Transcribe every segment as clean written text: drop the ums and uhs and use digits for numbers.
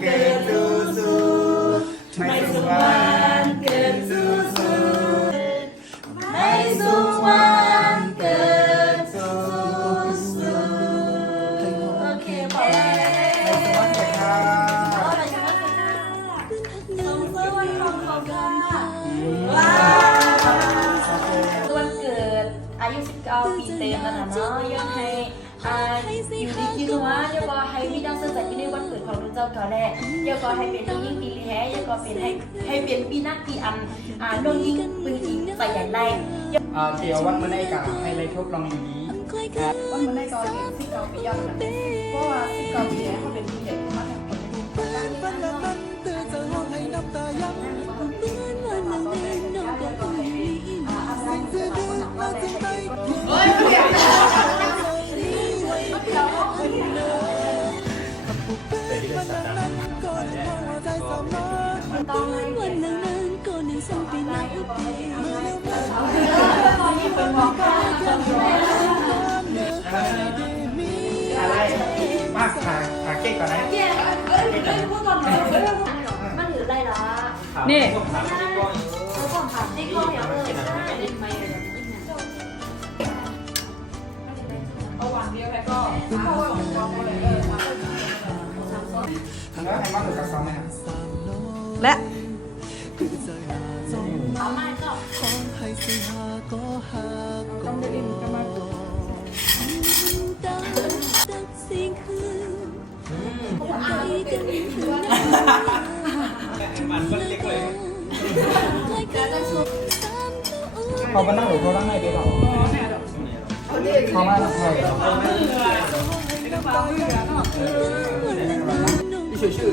เกิดสู้สู้ไม่สุขวันเกิดสู้สู้ไม่สุขวันเกิดสู้สู้โอเคพอแล้วไม่สุขวันเกิดค่ะน้องเพื่อนวันทองของค่ะว้าววันเกิดอายุ19 ปีเต็มแล้วนะเนาะยังให้อยู่ดีกินหัวยังก็ให้มีดังเสื้อใส่ที่ในวันเกิดของเจ้าเขาแหละยังก็ให้เป็นผู้หญิงดีแท้ยังก็เป็นให้เป็นปีนักปีอันน้องยิงปืนยิงใส่ใหญ่ไล่เดี๋ยววันมื่อไหร่กับให้ไรทุกลองอยู่นี้วันมันได้ก่อนเห็น19 ปีย้อนหลังเพราะว่า19 ปีแล้วเขาเป็นผู้ใหญ่มากเฮ้ยเดี๋ยวต้องเลยวันนั้นก็นึกสั่งเป็นนักบุญตอนนี้เป็นบอกว่าอะไรมาหาเค้กก่อนนะเย้พูดก่อนหน่อยมันถืออะไรล่ะนี่เขาบอกถามติ๊กข้ออย่างเลยเล่นไม่เลยเอาวางเดียวแล้วก็เข้าไปของกองเลยแล้วให้มาหรือกับซ้อมไหมครับและเอาไม่ก็ต้องได้ยินกันมามันเล็กเลยเขามานั่งหรือเขานั่งในเบ๊ะหรอเขามานั่งใครชื่อ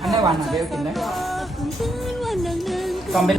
อันได้หวานหน่อยเบลกินได้ซอมเป็น